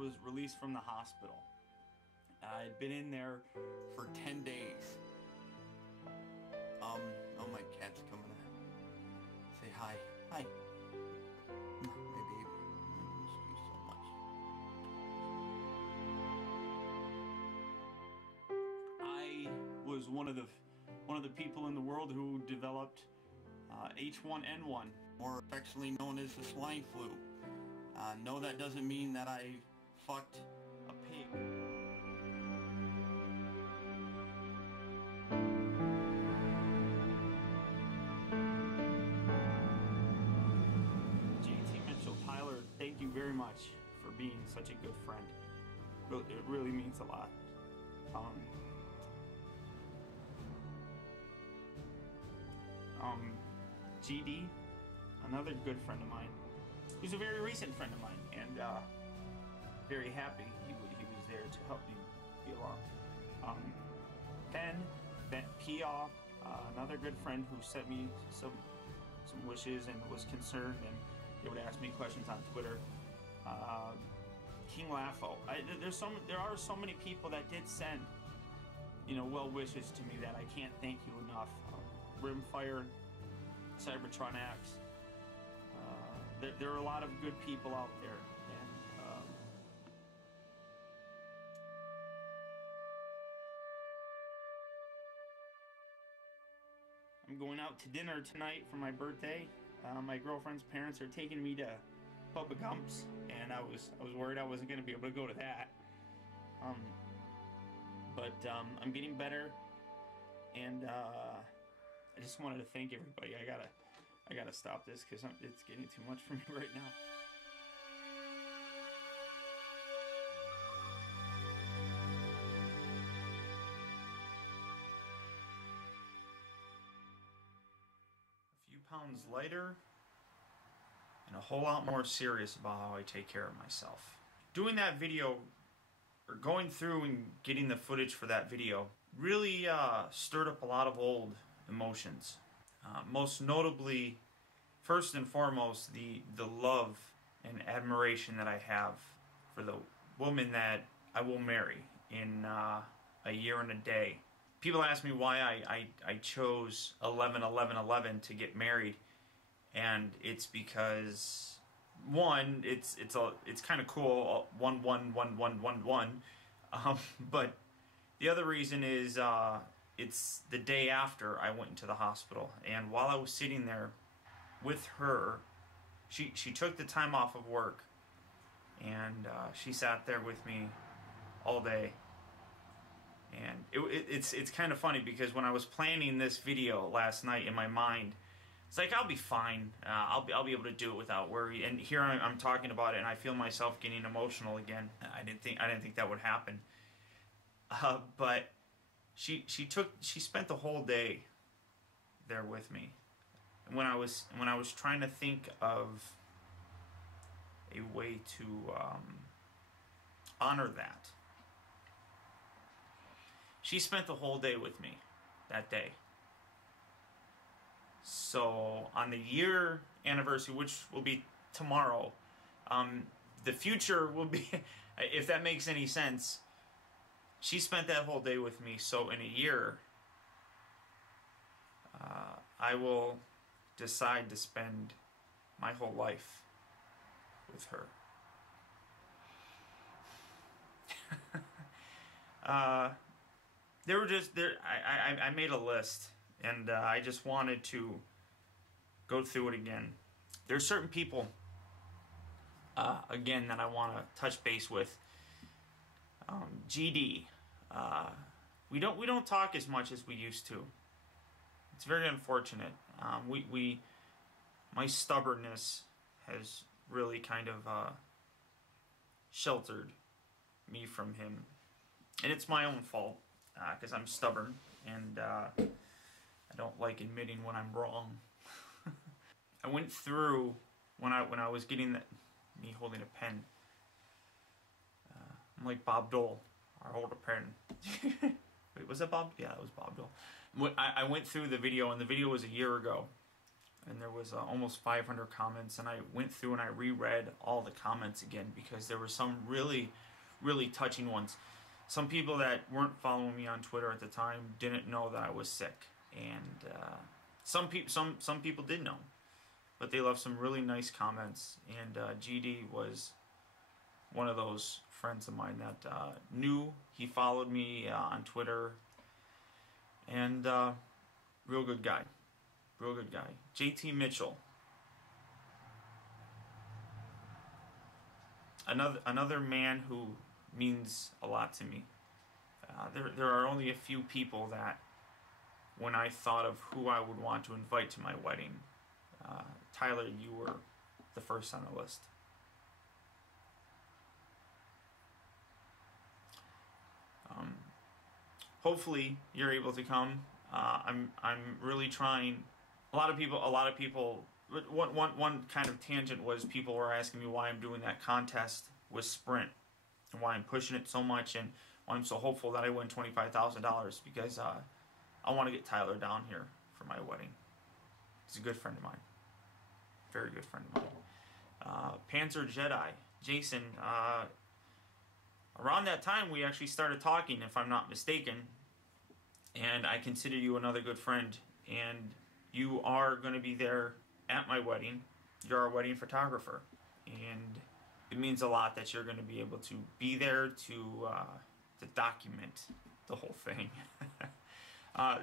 was released from the hospital. I had been in there for 10 days. Oh, my cat's coming in. Say hi. Hi. My baby. I miss you so much. I was one of the people in the world who developed H1N1, or affectionately known as the swine flu. No, that doesn't mean that I fucked a pig. Tyler, thank you very much for being such a good friend. It really means a lot. GD, another good friend of mine, who's a very recent friend of mine, and very happy he was there to help me be along. Ben Pia, another good friend who sent me some wishes and was concerned, and they would ask me questions on Twitter. King Laffo. There are so many people that did send, well wishes to me that I can't thank you enough. Rimfire, Cybertron X. There are a lot of good people out there, and I'm going out to dinner tonight for my birthday. My girlfriend's parents are taking me to Bubba Gump's, and I was worried I wasn't going to be able to go to that. But I'm getting better, and I just wanted to thank everybody. I gotta stop this because it's getting too much for me right now. Pounds lighter and a whole lot more serious about how I take care of myself. Doing that video, or going through and getting the footage for that video, really stirred up a lot of old emotions. Most notably, first and foremost, the love and admiration that I have for the woman that I will marry in a year and a day. People ask me why I chose 11-11-11 to get married, and it's because, one, it's kind of cool, 1-1-1-1-1-1, but the other reason is it's the day after I went into the hospital, and while I was sitting there with her, she took the time off of work, and she sat there with me all day. And it's kind of funny because when I was planning this video last night in my mind, it's like, I'll be fine. I'll be able to do it without worry. And here I'm talking about it, and I feel myself getting emotional again. I didn't think that would happen. But she spent the whole day there with me. And when I was trying to think of a way to honor that, she spent the whole day with me that day. So on the year anniversary, which will be tomorrow, the future will be, if that makes any sense, she spent that whole day with me. So in a year, I will decide to spend my whole life with her. I made a list, and I just wanted to go through it again. There's certain people, again, that I want to touch base with. GD, we don't talk as much as we used to. It's very unfortunate. My stubbornness has really kind of sheltered me from him, and it's my own fault. Because I'm stubborn, and I don't like admitting when I'm wrong. I went through when I was getting me holding a pen. I'm like Bob Dole. I hold a pen. Wait, was that Bob? Yeah, that was Bob Dole. I went through the video, and the video was a year ago, and there was almost 500 comments, and I went through and I reread all the comments again because there were some really, really touching ones. Some people that weren't following me on Twitter at the time didn't know that I was sick, and some people did know, but they left some really nice comments. And GD was one of those friends of mine that knew. He followed me on Twitter, and real good guy. Real good guy. JT Mitchell. Another man who means a lot to me. There are only a few people that, when I thought of who I would want to invite to my wedding, Tyler, you were the first on the list. Hopefully you're able to come. I'm really trying. A lot of people. One kind of tangent was people were asking me why I'm doing that contest with Sprint and why I'm pushing it so much and why I'm so hopeful that I win $25,000, because I want to get Tyler down here for my wedding. He's a good friend of mine. Very good friend of mine. Panzer Jedi. Jason, around that time we actually started talking, if I'm not mistaken, and I consider you another good friend, and you are going to be there at my wedding. You're our wedding photographer, and it means a lot that you're going to be able to be there to document the whole thing.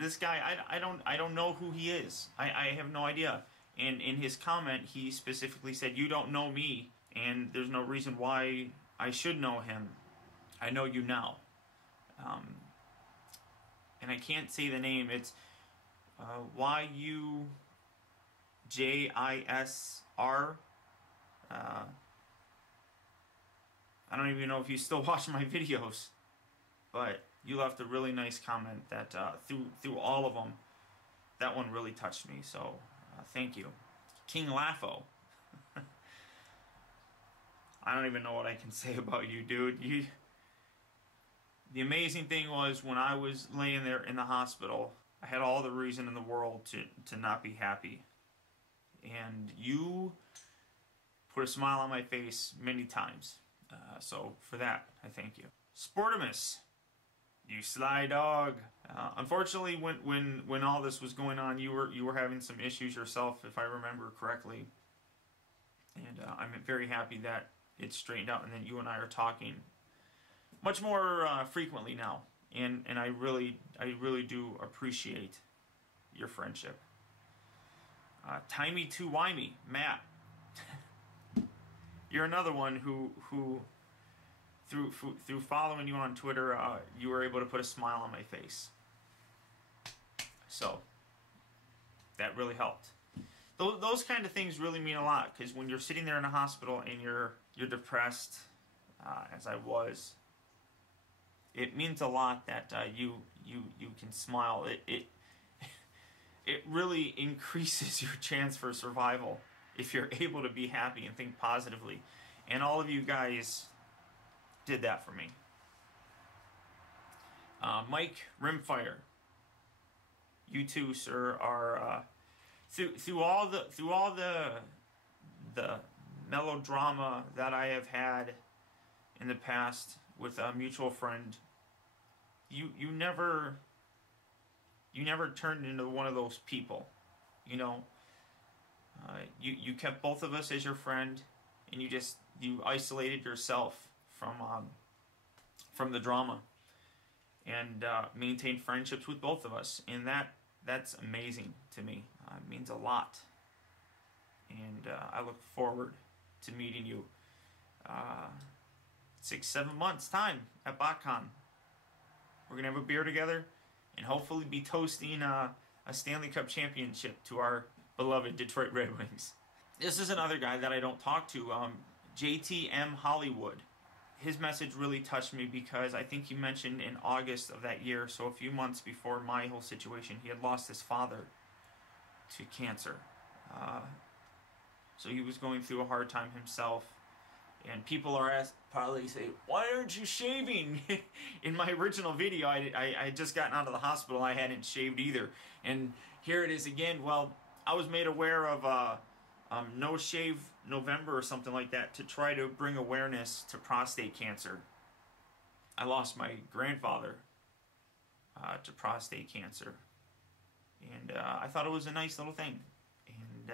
This guy, I don't know who he is. I have no idea. And in his comment, he specifically said, "You don't know me, and there's no reason why I should know him. I know you now." And I can't say the name. It's YUJISR. I don't even know if you still watch my videos, but you left a really nice comment that through all of them, that one really touched me. So thank you. King Laffo. I don't even know what I can say about you, dude. The amazing thing was, when I was laying there in the hospital, I had all the reason in the world to not be happy. And you put a smile on my face many times. So for that, I thank you. Sportimus, you sly dog. Unfortunately, when all this was going on, you were having some issues yourself, if I remember correctly. And I'm very happy that it's straightened out, and then you and I are talking much more frequently now. And I really do appreciate your friendship. Timey to Wimey, Matt. You're another one who through following you on Twitter, you were able to put a smile on my face. So that really helped. Those kind of things really mean a lot, because when you're sitting there in a hospital and you're depressed, as I was, it means a lot that you can smile. It really increases your chance for survival if you're able to be happy and think positively. And all of you guys did that for me. Mike Rimfire, you too, sir, are through all the melodrama that I have had in the past with a mutual friend. You never turned into one of those people, you know. You kept both of us as your friend, and you isolated yourself from the drama, and maintained friendships with both of us, and that's amazing to me. It means a lot, and I look forward to meeting you 6-7 months time at BotCon. We're gonna have a beer together, and hopefully be toasting a Stanley Cup championship to our beloved Detroit Red Wings. This is another guy that I don't talk to, JTM Hollywood. His message really touched me, because I think he mentioned in August of that year, so a few months before my whole situation, he had lost his father to cancer. So he was going through a hard time himself. And people are probably say, "Why aren't you shaving?" In my original video, I had just gotten out of the hospital. I hadn't shaved either. And here it is again. Well, I was made aware of No Shave November or something like that to try to bring awareness to prostate cancer. I lost my grandfather to prostate cancer, and I thought it was a nice little thing. And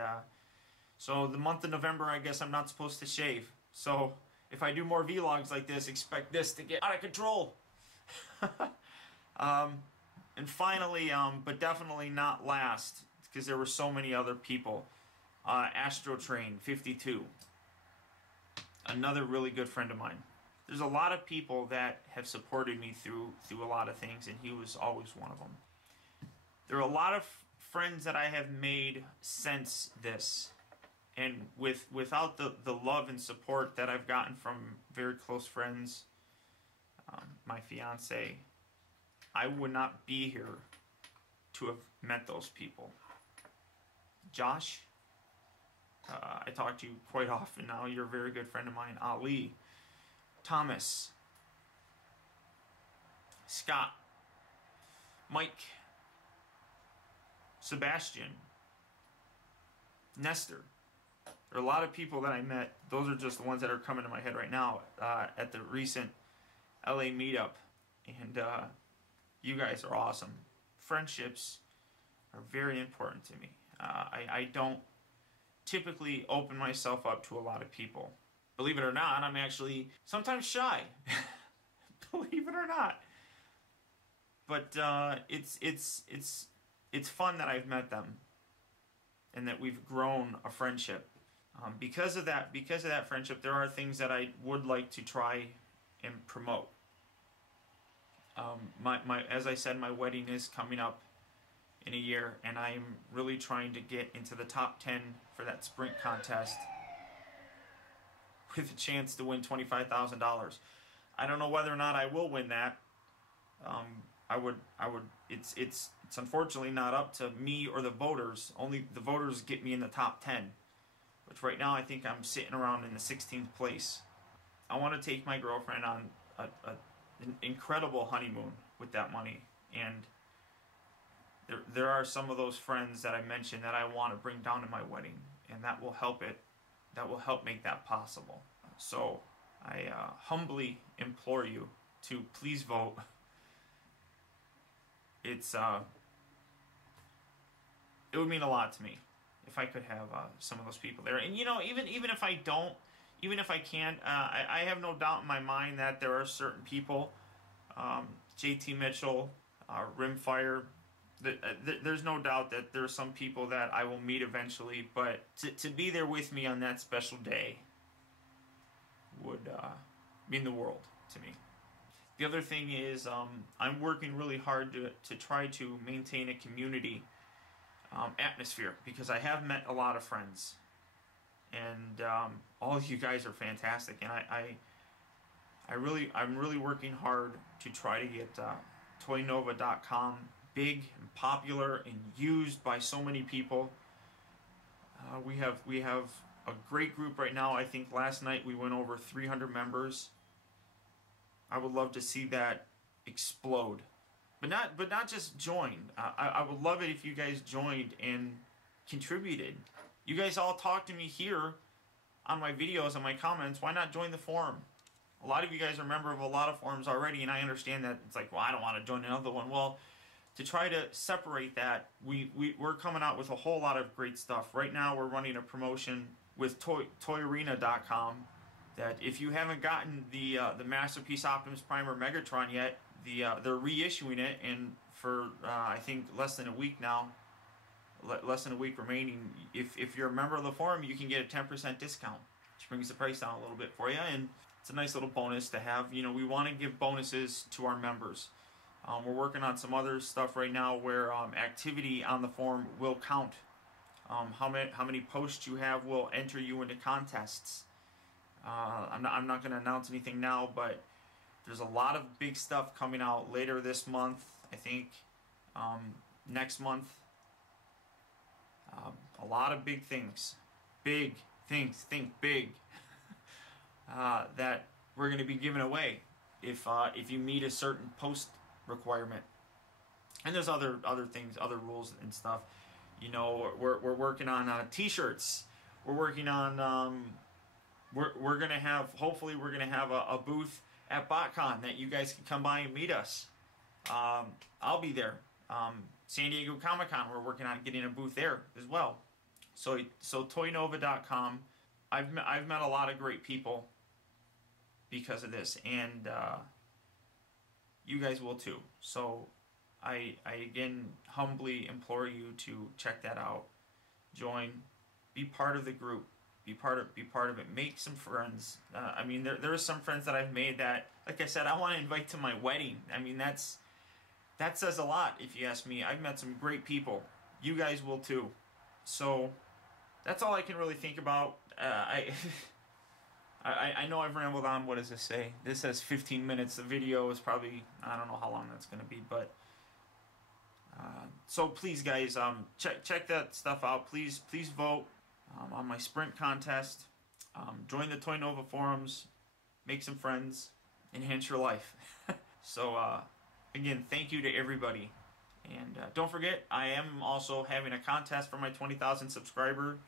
so the month of November, I guess I'm not supposed to shave. So if I do more vlogs like this, expect this to get out of control. And finally, but definitely not last, because there were so many other people. Astrotrain 52, another really good friend of mine. There's a lot of people that have supported me through a lot of things, and he was always one of them. There are a lot of friends that I have made since this, and without the love and support that I've gotten from very close friends, my fiance, I would not be here to have met those people. Josh, I talk to you quite often now. You're a very good friend of mine. Ali, Thomas, Scott, Mike, Sebastian, Nestor. There are a lot of people that I met. Those are just the ones that are coming to my head right now at the recent LA meetup. And you guys are awesome. Friendships are very important to me. I don't typically open myself up to a lot of people. Believe it or not, I'm actually sometimes shy. Believe it or not. But it's fun that I've met them and that we've grown a friendship. Because of that friendship, there are things that I would like to try and promote. As I said, my wedding is coming up in a year, and I'm really trying to get into the top 10 for that sprint contest with a chance to win $25,000. I don't know whether or not I will win that. It's unfortunately not up to me or the voters. Only the voters get me in the top 10. Which right now I think I'm sitting around in the 16th place. I want to take my girlfriend on an incredible honeymoon with that money, and there are some of those friends that I mentioned that I want to bring down to my wedding, and that will help it. That will help make that possible. So I humbly implore you to please vote. It would mean a lot to me if I could have some of those people there. And you know, even if I don't, even if I can't, I have no doubt in my mind that there are certain people, JT Mitchell, Rimfire. There's no doubt that there are some people that I will meet eventually, but to be there with me on that special day would mean the world to me. The other thing is I'm working really hard to try to maintain a community atmosphere, because I have met a lot of friends, and all of you guys are fantastic, and I'm really working hard to try to get toynova.com big and popular and used by so many people. We have a great group right now. I think last night we went over 300 members. I would love to see that explode, but not just joined. I would love it if you guys joined and contributed. You guys all talk to me here on my videos and my comments. Why not join the forum? A lot of you guys are a member of a lot of forums already, and I understand that it's like, well, I don't want to join another one. Well, to try to separate that, we're coming out with a whole lot of great stuff. Right now, we're running a promotion with toyarena.com that if you haven't gotten the Masterpiece Optimus Primer Megatron yet, they're reissuing it, and for I think less than a week now, less than a week remaining. If you're a member of the forum, you can get a 10% discount, which brings the price down a little bit for you, and it's a nice little bonus to have. You know, we want to give bonuses to our members. We're working on some other stuff right now where activity on the forum will count. How many posts you have will enter you into contests. I'm not going to announce anything now, but there's a lot of big stuff coming out later this month. I think next month. A lot of big things. Big things. Think big. That we're going to be giving away if you meet a certain post requirement. And there's other things, other rules and stuff. You know, we're working on t-shirts. We're working on we're gonna have, hopefully we're gonna have a booth at BotCon that you guys can come by and meet us. I'll be there. San Diego Comic-Con, we're working on getting a booth there as well. So toynova.com. I've met a lot of great people because of this, and you guys will too. So I again humbly implore you to check that out. Join, be part of the group, be part of it. Make some friends. I mean, there are some friends that I've made that, like I said, I want to invite to my wedding. I mean, that says a lot if you ask me. I've met some great people. You guys will too. So that's all I can really think about. I know I've rambled on. What does this say? This says 15 minutes. The video is probably, I don't know how long that's going to be, but so please, guys, check that stuff out. Please vote on my sprint contest. Join the Toy Nova forums. Make some friends. Enhance your life. So again, thank you to everybody. And don't forget, I am also having a contest for my 20,000 subscriber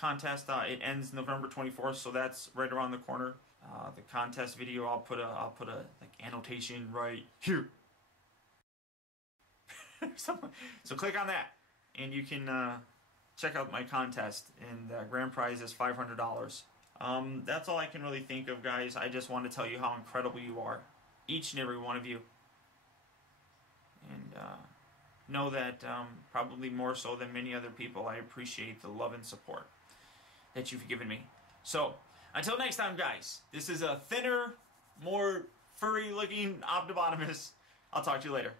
contest. It ends November 24th, so that's right around the corner. The contest video, I'll put a like annotation right here. So click on that, and you can check out my contest. And the grand prize is $500. That's all I can really think of, guys. I just want to tell you how incredible you are, each and every one of you. And know that probably more so than many other people, I appreciate the love and support that you've given me. So until next time, guys, this is a thinner, more furry looking optibotimus. I'll talk to you later.